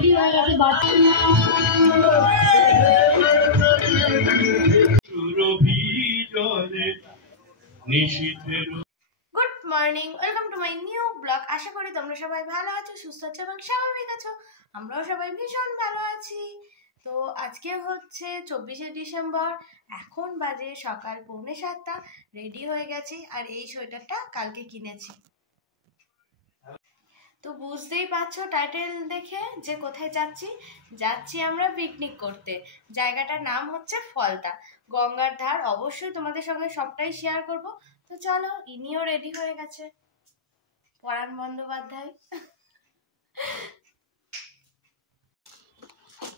Ready হয়ে গেছে বাচ্চা। Good morning, welcome to my new blog. আশা করি তোমরা সবাই ভালো আছো, সুস্থ আছো এবং স্বাভাবিক আছো। আমরাও সবাই ভীষণ ভালো আছি। তো আজকে হচ্ছে 24শে ডিসেম্বর, এখন বাজে সকাল 6:45। রেডি হয়ে গেছি, আর এই সোয়েটারটা কালকে কিনেছি। তো বুঝতেই পারছো টাইটেল দেখে যে কোথায় যাচ্ছি আমরা পিকনিক করতে। জায়গাটার নাম হচ্ছে ফলতা, গঙ্গার ধার। অবশ্যই তোমাদের সঙ্গে সবটাই শেয়ার করব। তো চলো, ইনিও রেডি হয়ে গেছে, পরাণ বন্দ্যোপাধ্যায়।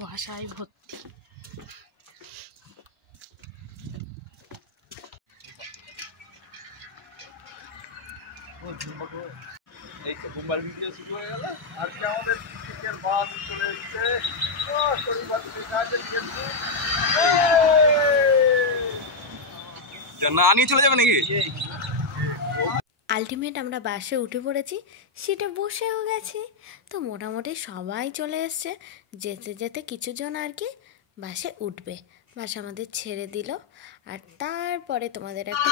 ভাষায় ভর্তি। এই তো বুম্বার ভিডিও শুরু হয়ে গেল। আজকে আমাদের পিকনিকের বাস চলে এসেছে। না নিয়ে চলে যাবে নাকি? আলটিমেট আমরা বাসে উঠে পড়েছি, সিটে বসেও গেছি। তো মোটামুটি সবাই চলে এসছে। যেতে যেতে কিছুজন আর কি বাসে উঠবে। বাস আমাদের ছেড়ে দিল, আর তারপরে তোমাদের একটা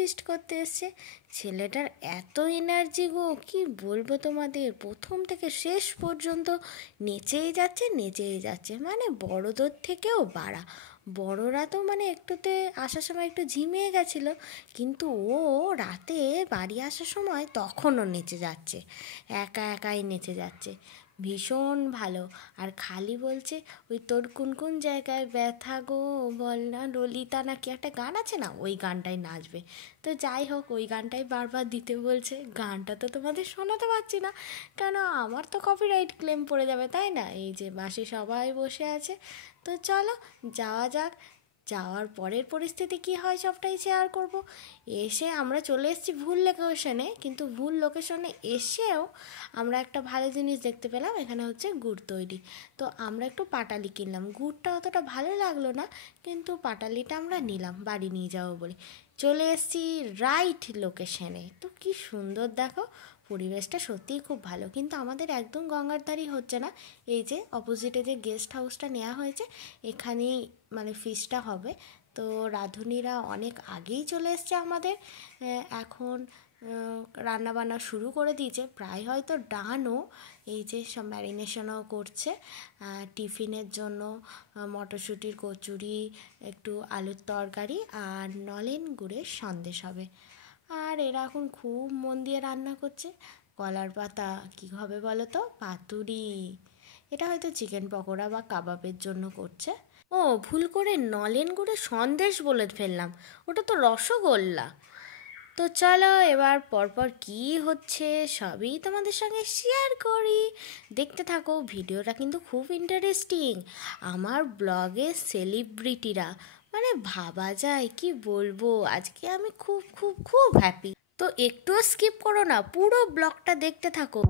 ফিস্ট করতে এসছে। ছেলেটার এত এনার্জি গো, কি বলবো তোমাদের। প্রথম থেকে শেষ পর্যন্ত নেচেই যাচ্ছে, মানে বড়দের থেকেও বাড়া। বড়রা তো মানে একটুতে আসার সময় একটু ঝিমিয়ে গেছিলো, কিন্তু ও রাতে বাড়ি আসার সময় তখনও নেচে যাচ্ছে, একাই নেচে যাচ্ছে। ভীষণ ভালো। আর খালি বলছে ওই তোর কোন কোন জায়গায় ব্যথা গো বল না, ললিতা নাকি একটা গান আছে না, ওই গানটাই নাচবে। তো যাই হোক, ওই গানটাই বারবার দিতে বলছে। গানটা তো তোমাদের শোনাতে পারছি না, কেন আমার তো কপিরাইট ক্লেম পড়ে যাবে, তাই না? এই যে বাসে সবাই বসে আছে। তো চলো যাওয়া যাক। যাওয়ার পরের পরিস্থিতি কি হয় সবটাই শেয়ার করব। এসে আমরা চলে এসেছি ভুল লোকেশনে, কিন্তু ভুল লোকেশনে এসেও আমরা একটা ভালো জিনিস দেখতে পেলাম। এখানে হচ্ছে গুড় তৈরি। তো আমরা একটু পাটালি কিনলাম। গুড়টা অতটা ভালো লাগলো না, কিন্তু পাটালিটা আমরা নিলাম বাড়ি নিয়ে যাবো বলে। চলে এসেছি রাইট লোকেশনে। তো কি সুন্দর দেখো, পরিবেশটা সত্যিই খুব ভালো। কিন্তু আমাদের একদম গঙ্গার ধারই হচ্ছে না। এই যে অপোজিটে যে গেস্ট হাউসটা নেওয়া হয়েছে, এখানেই মানে ফিস্টটা হবে। তো রাঁধুনিরা অনেক আগেই চলে এসছে আমাদের। এখন রান্নাবান্না শুরু করে দিয়েছে, প্রায় হয়তো ডানও। এই যে সব ম্যারিনেশনও করছে। টিফিনের জন্য মটরশুঁটির কচুরি, একটু আলুর তরকারি আর নলেন গুড়ের সন্দেশ হবে। আর এরা এখন খুব মন দিয়ে রান্না করছে। কলার পাতা কী হবে বলো তো, পাতুরি। এটা হয়তো চিকেন পকোড়া বা কাবাবের জন্য করছে। ও ভুল করে নলেন গুড়ের সন্দেশ বলে ফেললাম, ওটা তো রসগোল্লা। তো চলো এবার পরপর কি হচ্ছে সবই তোমাদের সঙ্গে শেয়ার করি, দেখতে থাকো। ভিডিওটা কিন্তু খুব ইন্টারেস্টিং। আমার ব্লগে সেলিব্রিটিরা, মানে ভাবা যায়, কি বলবো। আজকে আমি খুব খুব খুব হ্যাপি। তো একটুও স্কিপ করো না, পুরো ব্লগটা দেখতে থাকো।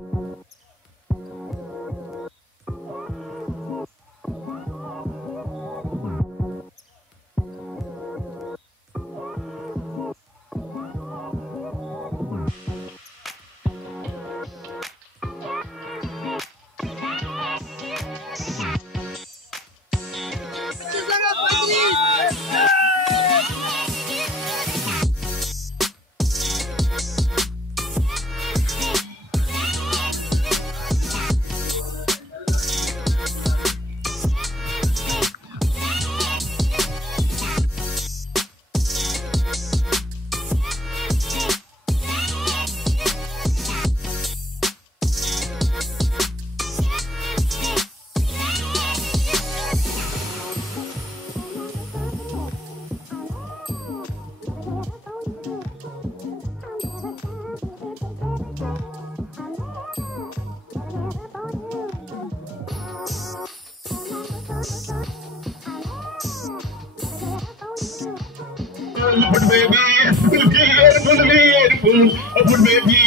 Put baby, put baby,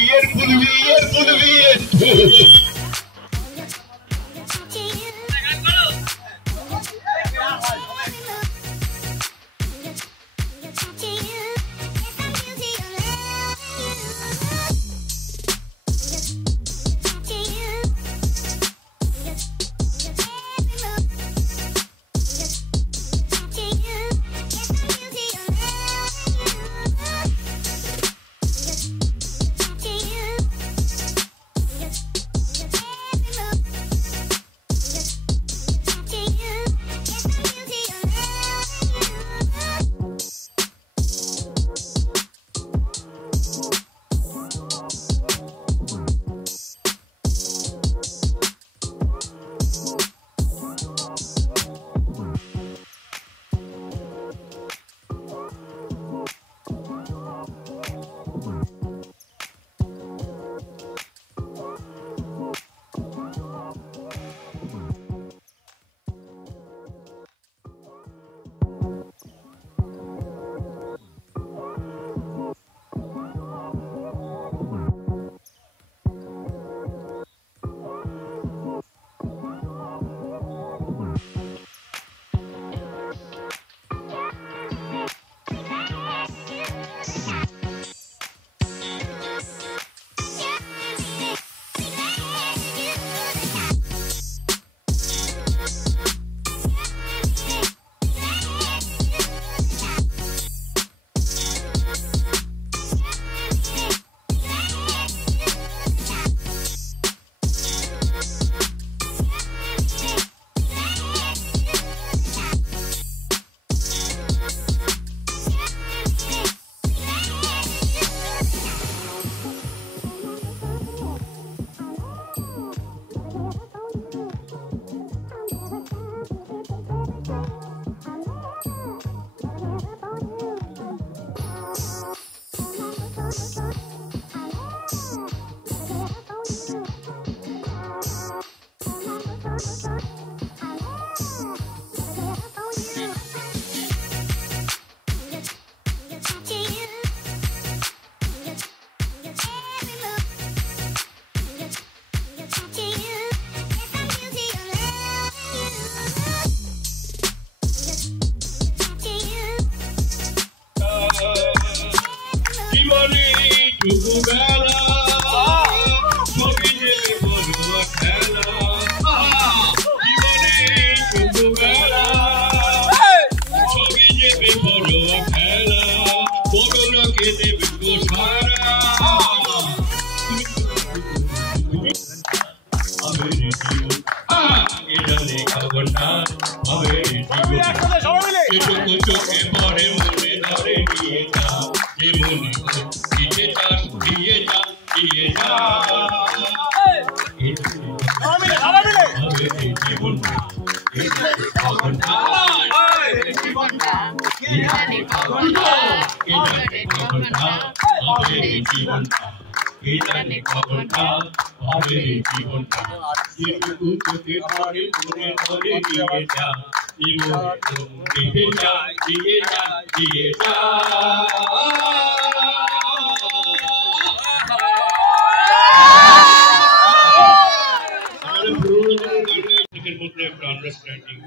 understanding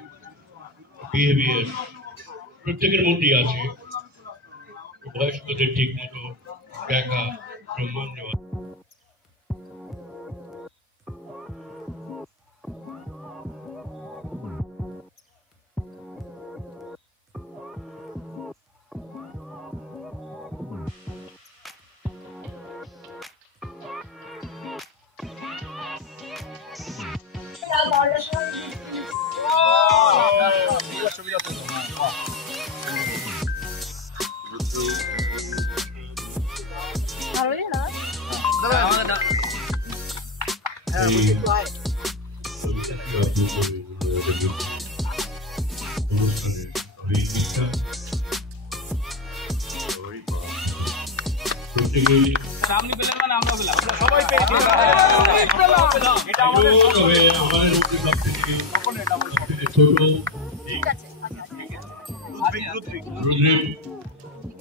behaviour প্রত্যেকের মধ্যেই আছে। বয়স্কদের ঠিক মতো দেখা, সম্মান দেওয়া।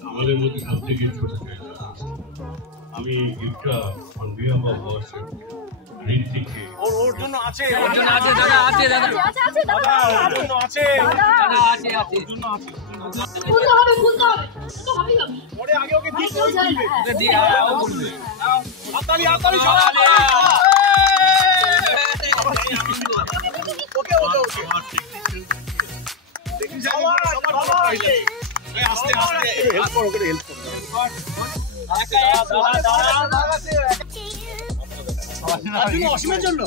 আমাদের মধ্যে সব থেকে ছোট আমি গিফটটা অন বিহাফ অফ ওয়ার্শিপ ঋত্বিককে ওর জন্য আছে দাদা আছে দাদা ওর জন্য আছে দাদা আছে ওর জন্য আছে খুলতে হবে তো হবেই হবে পরে আগে ওকে দিয়ে ও বলবে হাততালি সবাই ওকে দেখি সবার আস্তে হেল্প করো হেল্প করো অসীমের জন্য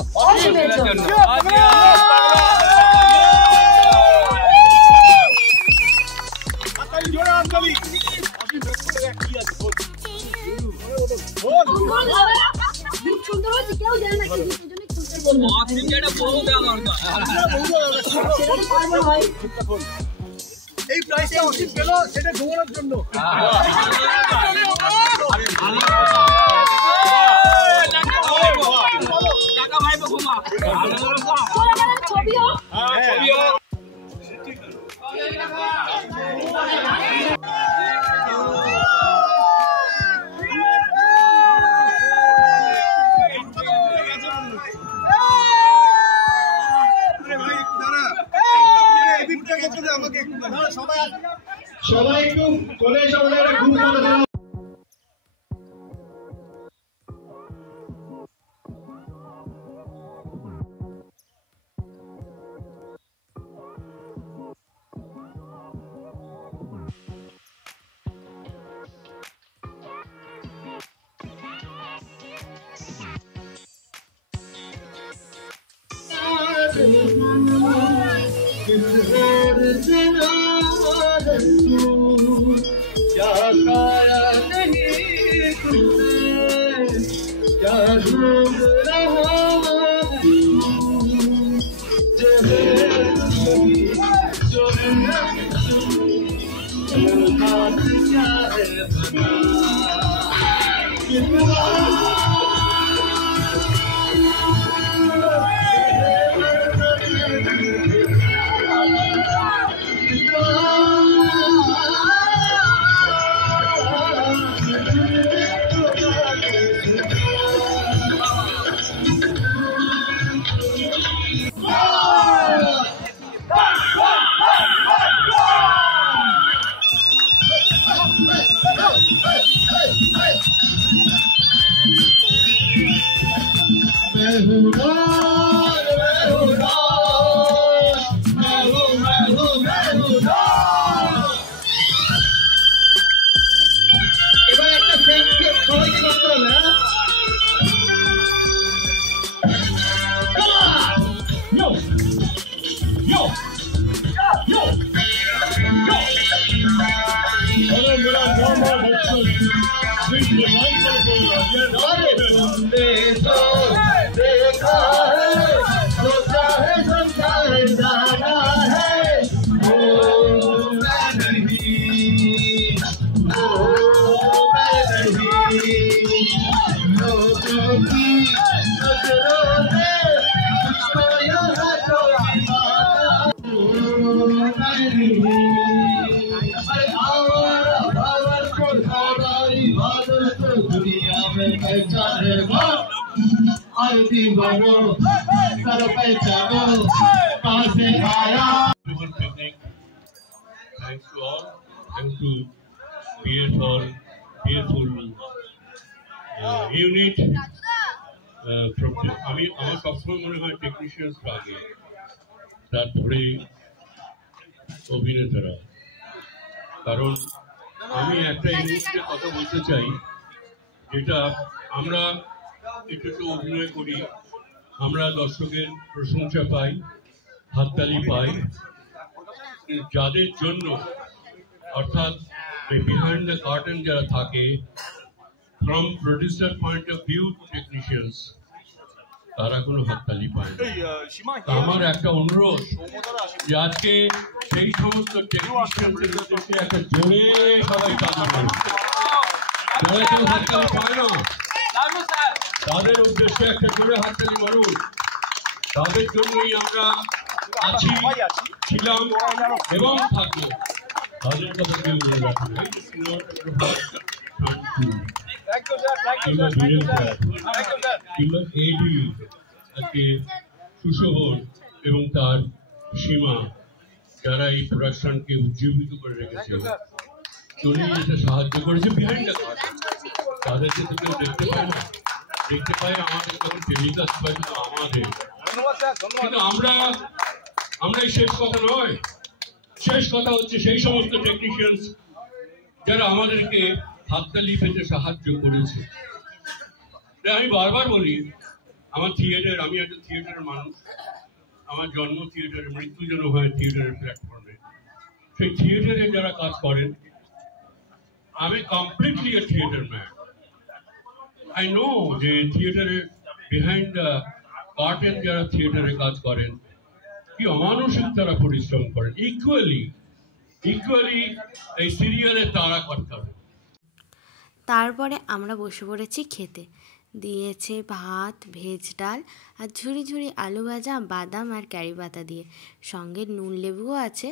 এই প্রাইসটা অসীম পেল সেটা ঘুমানোর জন্য সবাই একটু চলে এসে আমাদের একটা গ্রুপ করে দাও। এবার একটা সেটকে সবাইকে করতে হবে হ্যাঁ Yo! Yo! Yo! Yo! देखा है सोचा है समझा है जाना है ओ मैं नहीं लोगों की नजरों में मुझको यहाँ तो मैं नहीं अरे आवारा भावर को हमारी बादल को दुनिया में पहचानेगा और दीवारों सर पहचानो कहाँ से आया Picnic. Thanks to all. Thanks to beautiful unit. আমি আমার সবসময় মনে হয় টেকনিশিয়ানস আগে তারপরে অভিনেতারা, কারণ আমি একটা ইউনিটে কথা বলতে চাই যেটা আমরা একটু অভিনয় করি, আমরা দর্শকের প্রশংসা পাই, হাততালি পাই, যাদের জন্য অর্থাৎ বিহাইন্ড দ্য কার্টেন যারা থাকে, from producer point of view to technicians, তারা কোনো হাততালি পায় না। আমার একটা অনুরোধ যে আজকে সেই সমস্ত টেকনিশিয়ানদের উদ্দেশ্যে একটা জোরে সবাই তালি করুন। যারা কেউ হাততালি পায় না তাদের উদ্দেশ্যে একটা জোরে হাততালি মারুন। তাদের জন্যই আমরা আছি, ছিলাম এবং থাকবো। তাদের কথা কেউ মনে রাখবে আজকে সুশোভন এবং তার সীমা যারা এই প্রোডাকশনকে উজ্জীবিত করে রেখেছে, উনি যেটা সাহায্য করেছে বিহাইন্ড দ্য কার্টেন, তাদেরকে তো কেউ দেখতে পায় না। দেখতে পাই আমাদের যখন টেলিকাস্ট পাই তো আমাদের, কিন্তু আমরা শেষ কথা নয়, শেষ কথা হচ্ছে সেই সমস্ত টেকনিশিয়ানস যারা আমাদেরকে হাততালি পেতে সাহায্য করেছে। আমি বারবার বলি আমার থিয়েটার, আমি একটা থিয়েটারের মানুষ, আমার জন্ম থিয়েটারে, মৃত্যু যেন হয় থিয়েটারের প্ল্যাটফর্মে। সেই থিয়েটারে যারা কাজ করেন, আমি completely A theatre man. I know যে থিয়েটারে বিহাইন্ড দ্য কার্টেন যারা থিয়েটারে কাজ করেন কি অমানসিক তারা পরিশ্রম করেন, ইকুয়ালি এই সিরিয়ালে তারা করতে হবে। তারপরে আমরা বসে পড়েছি খেতে। দিয়েছে ভাত, ভেজ ডাল আর ঝুড়ি ঝুড়ি আলু ভাজা, বাদাম আর ক্যারি পাতা দিয়ে, সঙ্গে নুন লেবুও আছে,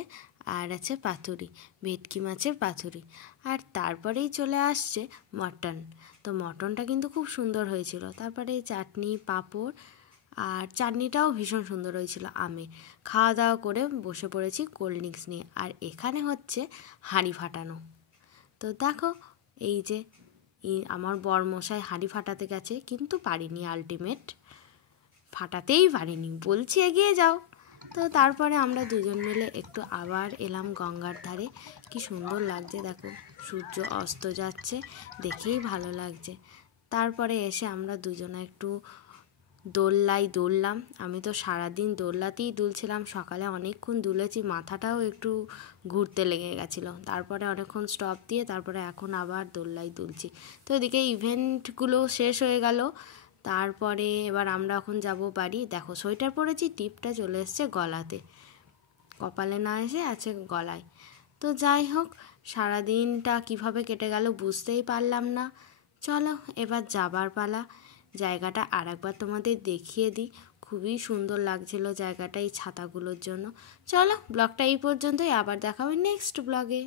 আর আছে পাতুরি, ভেটকি মাছের পাতুরি। আর তারপরেই চলে আসছে মটন। তো মটনটা কিন্তু খুব সুন্দর হয়েছিল। তারপরে চাটনি, পাঁপড়, আর চাটনিটাও ভীষণ সুন্দর হয়েছিল আমের। খাওয়া দাওয়া করে বসে পড়েছি কোল্ড ড্রিঙ্কস নিয়ে। আর এখানে হচ্ছে হাঁড়ি ফাটানো। তো দেখো এই যে আমার বরমশাই হাঁড়ি ফাটাতে গেছে, কিন্তু পারিনি, আলটিমেট ফাটাতেই পারিনি, বলছি এগিয়ে যাও। তো তারপরে আমরা দুজন মিলে একটু আবার এলাম গঙ্গার ধারে। কি সুন্দর লাগছে দেখো, সূর্য অস্ত যাচ্ছে, দেখেই ভালো লাগছে। তারপরে এসে আমরা দুজনে একটু দোলনায় দুললাম। আমি তো সারাদিন দোলনাতেই দুলছিলাম, সকালে অনেকক্ষণ দুলেছি, মাথাটাও একটু ঘুরতে লেগে গেছিলো। তারপরে অনেকক্ষণ স্টপ দিয়ে তারপরে এখন আবার দোলনায় দুলছি। তো এদিকে ইভেন্টগুলো শেষ হয়ে গেল। তারপরে এবার আমরা এখন যাব বাড়ি। দেখো সোয়েটার পরেছি, টিপটা চলে এসছে গলাতে, কপালে না এসে আছে গলায়। তো যাই হোক, সারাদিনটা কিভাবে কেটে গেল বুঝতেই পারলাম না। চলো এবার যাবার পালা। জায়গাটা আর একবার তোমাদের দেখিয়ে দিই, খুবই সুন্দর লাগছিল জায়গাটা এই ছাতাগুলোর জন্য। চলো ব্লগটা এই পর্যন্তই, আবার দেখা হবে নেক্সট ব্লগে।